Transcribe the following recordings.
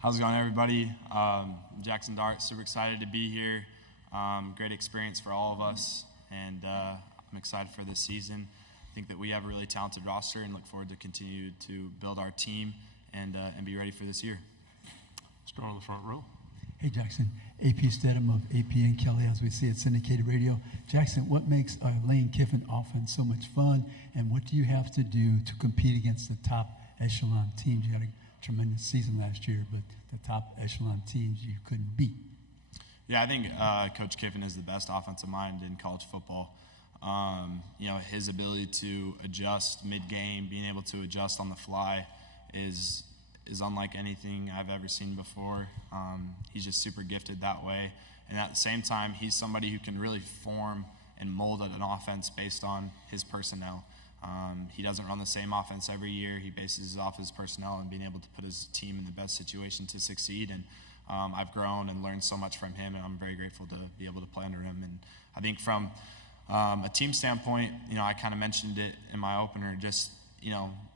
How's it going, everybody? Jaxson Dart, super excited to be here. Great experience for all of us, and I'm excited for this season. I think that we have a really talented roster and look forward to continue to build our team and be ready for this year. Start on the front row. Hey, Jaxson. AP Stedham of AP and Kelly, as we see at syndicated radio. Jaxson, what makes Lane Kiffin offense so much fun, and what do you have to do to compete against the top echelon teams? You had a tremendous season last year, but the top echelon teams you couldn't beat. Yeah, I think Coach Kiffin is the best offensive mind in college football. His ability to adjust mid-game, being able to adjust on the fly is unlike anything I've ever seen before. He's just super gifted that way. And at the same time, he's somebody who can really form and mold an offense based on his personnel. He doesn't run the same offense every year. He bases it off his personnel and being able to put his team in the best situation to succeed. And I've grown and learned so much from him, and I'm very grateful to be able to play under him. And I think from a team standpoint, I kind of mentioned it in my opener, just,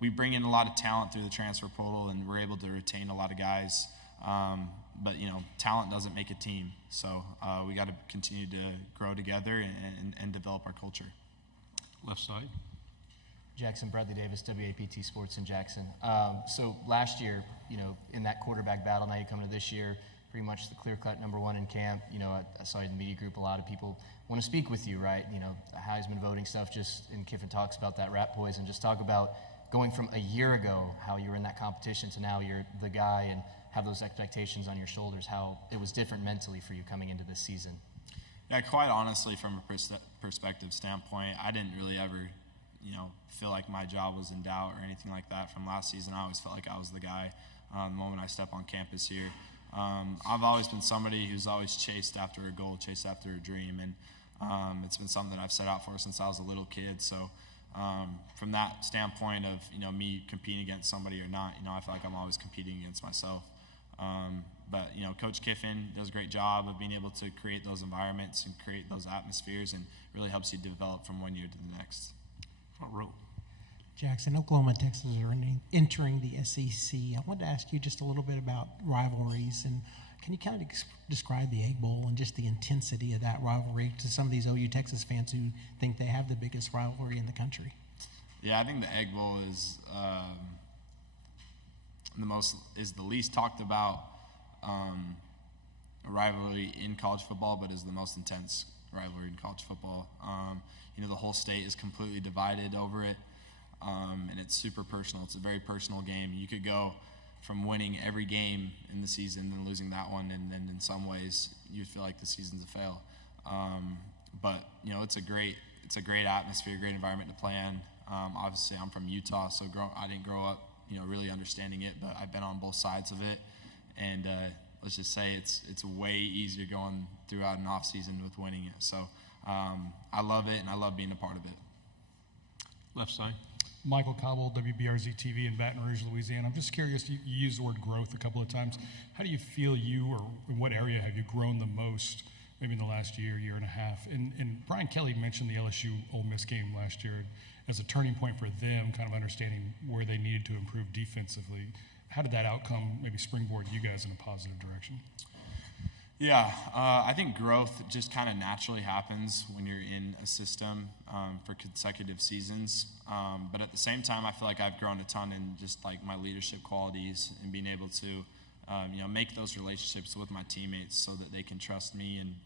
we bring in a lot of talent through the transfer portal, and we're able to retain a lot of guys. But talent doesn't make a team. So we got to continue to grow together and develop our culture. Left side. Jaxson, Bradley Davis, WAPT Sports in Jackson. So last year, in that quarterback battle, now you come to this year, pretty much the clear-cut number one in camp. I saw you in the media group, a lot of people want to speak with you, right? The Heisman voting stuff, just, and Kiffin talks about that rat poison. Just talk about going from a year ago, how you were in that competition, to now you're the guy and have those expectations on your shoulders, how it was different mentally for you coming into this season. Yeah, quite honestly, from a perspective standpoint, I didn't really ever feel like my job was in doubt or anything like that from last season. I always felt like I was the guy the moment I step on campus here. I've always been somebody who's always chased after a goal, chased after a dream, and it's been something that I've set out for since I was a little kid. So from that standpoint of, me competing against somebody or not, I feel like I'm always competing against myself. But Coach Kiffin does a great job of being able to create those environments and create those atmospheres, and really helps you develop from one year to the next. Front row. Jaxson, Oklahoma and Texas are entering the SEC. I wanted to ask you just a little bit about rivalries, and can you kind of describe the Egg Bowl and just the intensity of that rivalry to some of these OU Texas fans who think they have the biggest rivalry in the country? Yeah, I think the Egg Bowl is the least talked about rivalry in college football, but is the most intense rivalry in college football. The whole state is completely divided over it, and it's super personal. It's a very personal game. You could go from winning every game in the season and losing that one, and then in some ways you feel like the season's a fail. But it's a great atmosphere, great environment to play in. Obviously, I'm from Utah, so I didn't grow up really understanding it, but I've been on both sides of it, and let's just say it's way easier going throughout an off season with winning it. So I love it, and I love being a part of it. Left side. Michael Cobble, WBRZ TV in Baton Rouge, Louisiana. I'm just curious, you used the word growth a couple of times. How do you feel or in what area have you grown the most, maybe in the last year and a half? And Brian Kelly mentioned the LSU Ole Miss game last year as a turning point for them, kind of understanding where they needed to improve defensively. How did that outcome maybe springboard you guys in a positive direction? Yeah, I think growth just kind of naturally happens when you're in a system for consecutive seasons. But at the same time, I feel like I've grown a ton in just like my leadership qualities and being able to, make those relationships with my teammates so that they can trust me and,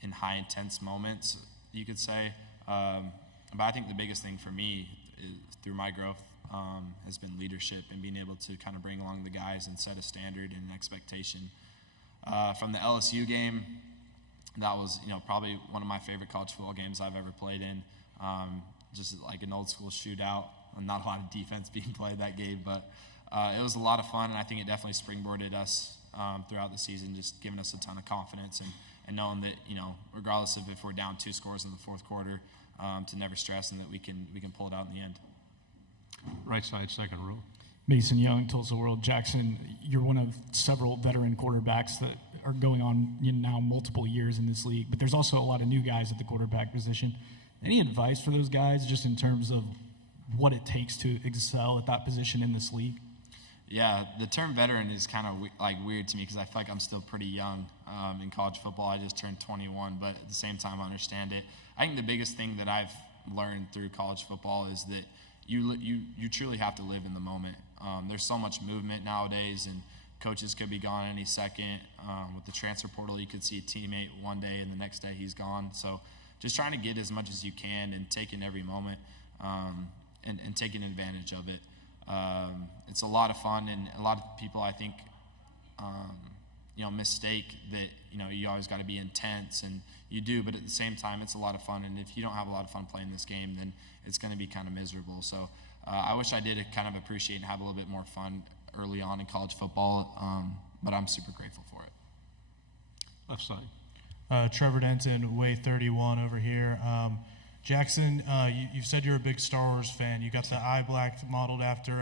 in high intense moments, you could say. But I think the biggest thing for me through my growth has been leadership and being able to kind of bring along the guys and set a standard and an expectation. From the LSU game, that was probably one of my favorite college football games I've ever played in. Just like an old school shootout, not a lot of defense being played that game, but it was a lot of fun, and I think it definitely springboarded us throughout the season, just giving us a ton of confidence and knowing that regardless of if we're down 2 scores in the fourth quarter, to never stress and that we can pull it out in the end. Right side, second row. Mason Young, Tulsa World. Jaxson, you're one of several veteran quarterbacks that are going on now multiple years in this league, but there's also a lot of new guys at the quarterback position. Any advice for those guys just in terms of what it takes to excel at that position in this league? Yeah, the term veteran is kind of weird to me because I feel like I'm still pretty young in college football. I just turned 21, but at the same time, I understand it. I think the biggest thing that I've learned through college football is that you truly have to live in the moment. There's so much movement nowadays, and coaches could be gone any second. With the transfer portal, you could see a teammate one day, and the next day he's gone. So just trying to get as much as you can and taking every moment and taking advantage of it. It's a lot of fun, and a lot of people, I think, mistake that, you always got to be intense, and you do, but at the same time, it's a lot of fun, and if you don't have a lot of fun playing this game, then it's going to be kind of miserable. So I wish I did kind of appreciate and have a little bit more fun early on in college football, but I'm super grateful for it. Left side. Trevor Denton, Way 31 over here. Jaxson, you've said you're a big Star Wars fan. You got the eye black modeled after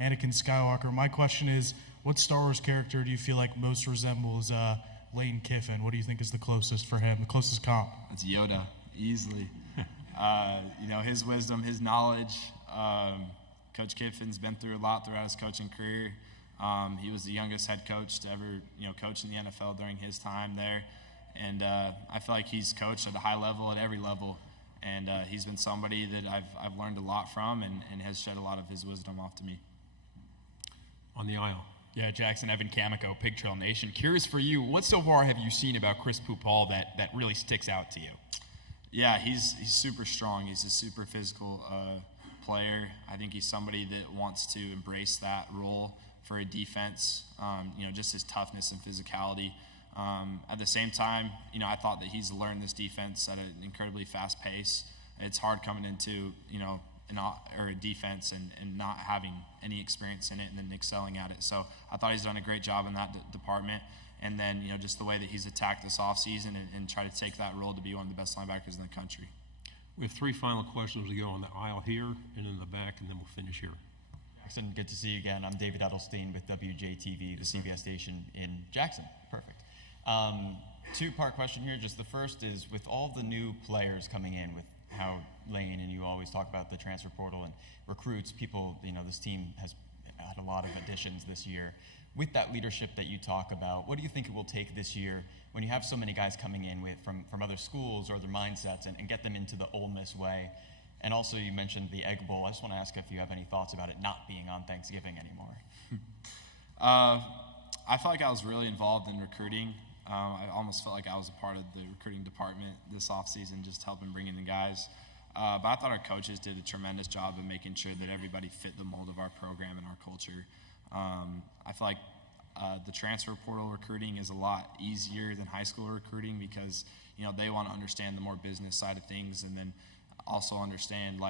Anakin Skywalker. My question is, what Star Wars character do you feel like most resembles Lane Kiffin? What do you think is the closest for him, the closest comp? It's Yoda, easily. His wisdom, his knowledge. Coach Kiffin's been through a lot throughout his coaching career. He was the youngest head coach to ever, coach in the NFL during his time there. And I feel like he's coached at a high level, at every level. And he's been somebody that I've learned a lot from and has shed a lot of his wisdom off to me. On the aisle. Yeah, Jaxson, Evan Camico, Pig Trail Nation. Curious for you, what so far have you seen about Chris Pupal that really sticks out to you? Yeah, he's super strong. He's a super physical player. I think he's somebody that wants to embrace that role for a defense, just his toughness and physicality. At the same time, I thought that he's learned this defense at an incredibly fast pace. It's hard coming into, a defense and not having any experience in it and then excelling at it. So I thought he's done a great job in that department. And then, just the way that he's attacked this offseason and try to take that role to be one of the best linebackers in the country. We have 3 final questions to go on the aisle here and in the back, and then we'll finish here. Jaxson, good to see you again. I'm David Edelstein with WJTV, the CBS station in Jackson. Perfect. 2-part question here. Just the first is, with all the new players coming in, with how Lane and you always talk about the transfer portal and recruits, people, this team has had a lot of additions this year. With that leadership that you talk about, what do you think it will take this year when you have so many guys coming in from other schools or their mindsets and get them into the Ole Miss way? And also, you mentioned the Egg Bowl. I just want to ask if you have any thoughts about it not being on Thanksgiving anymore. I felt like I was really involved in recruiting. I almost felt like I was a part of the recruiting department this offseason, just helping bring in the guys. But I thought our coaches did a tremendous job of making sure that everybody fit the mold of our program and our culture. I feel like the transfer portal recruiting is a lot easier than high school recruiting because, they want to understand the more business side of things and then also understand,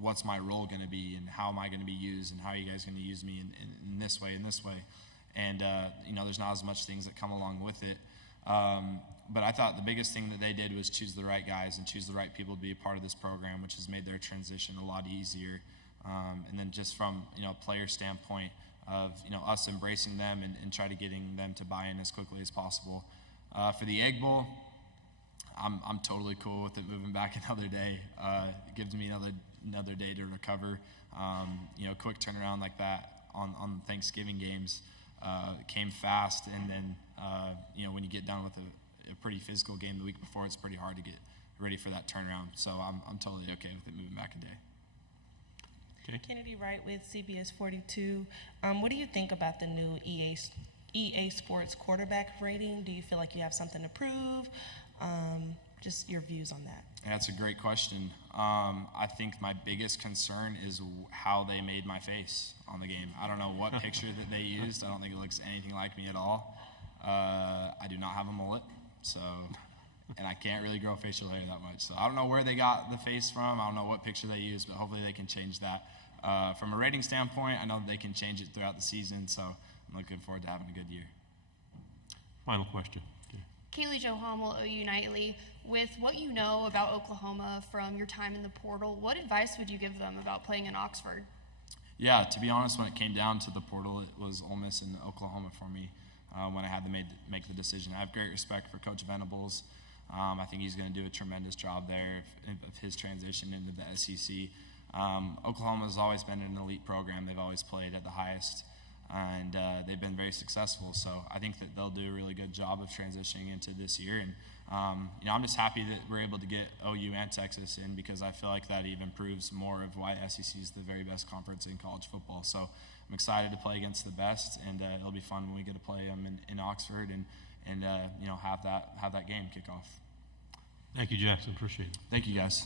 what's my role going to be and how am I going to be used and how are you guys going to use me in this way and this way. And, there's not as much things that come along with it. But I thought the biggest thing that they did was choose the right guys and choose the right people to be a part of this program, which has made their transition a lot easier. And then just from, a player standpoint of, us embracing them and try to getting them to buy in as quickly as possible. For the Egg Bowl, I'm totally cool with it moving back another day. It gives me another day to recover. Quick turnaround like that on Thanksgiving games came fast, and then when you get done with a pretty physical game the week before, it's pretty hard to get ready for that turnaround. So I'm totally okay with it moving back a day. Okay. Kennedy Wright with CBS 42. What do you think about the new EA Sports quarterback rating? Do you feel like you have something to prove? Just your views on that. That's a great question. I think my biggest concern is how they made my face on the game. I don't know what picture that they used. I don't think it looks anything like me at all. I do not have a mullet, and I can't really grow facial hair that much. So I don't know where they got the face from. I don't know what picture they used, but hopefully they can change that. From a rating standpoint, I know that they can change it throughout the season, so I'm looking forward to having a good year. Final question. Kaylee Jo Hummel, OU Nightly. With what you know about Oklahoma from your time in the portal, what advice would you give them about playing in Oxford? Yeah, to be honest, when it came down to the portal, it was Ole Miss and Oklahoma for me when I had to make the decision. I have great respect for Coach Venables. I think he's going to do a tremendous job there of his transition into the SEC. Oklahoma has always been an elite program. They've always played at the highest and they've been very successful. So I think that they'll do a really good job of transitioning into this year. And I'm just happy that we're able to get OU and Texas in, because I feel like that even proves more of why SEC is the very best conference in college football. So I'm excited to play against the best, and it'll be fun when we get to play them in Oxford and have that game kick off. Thank you, Jackson. Appreciate it. Thank you, guys.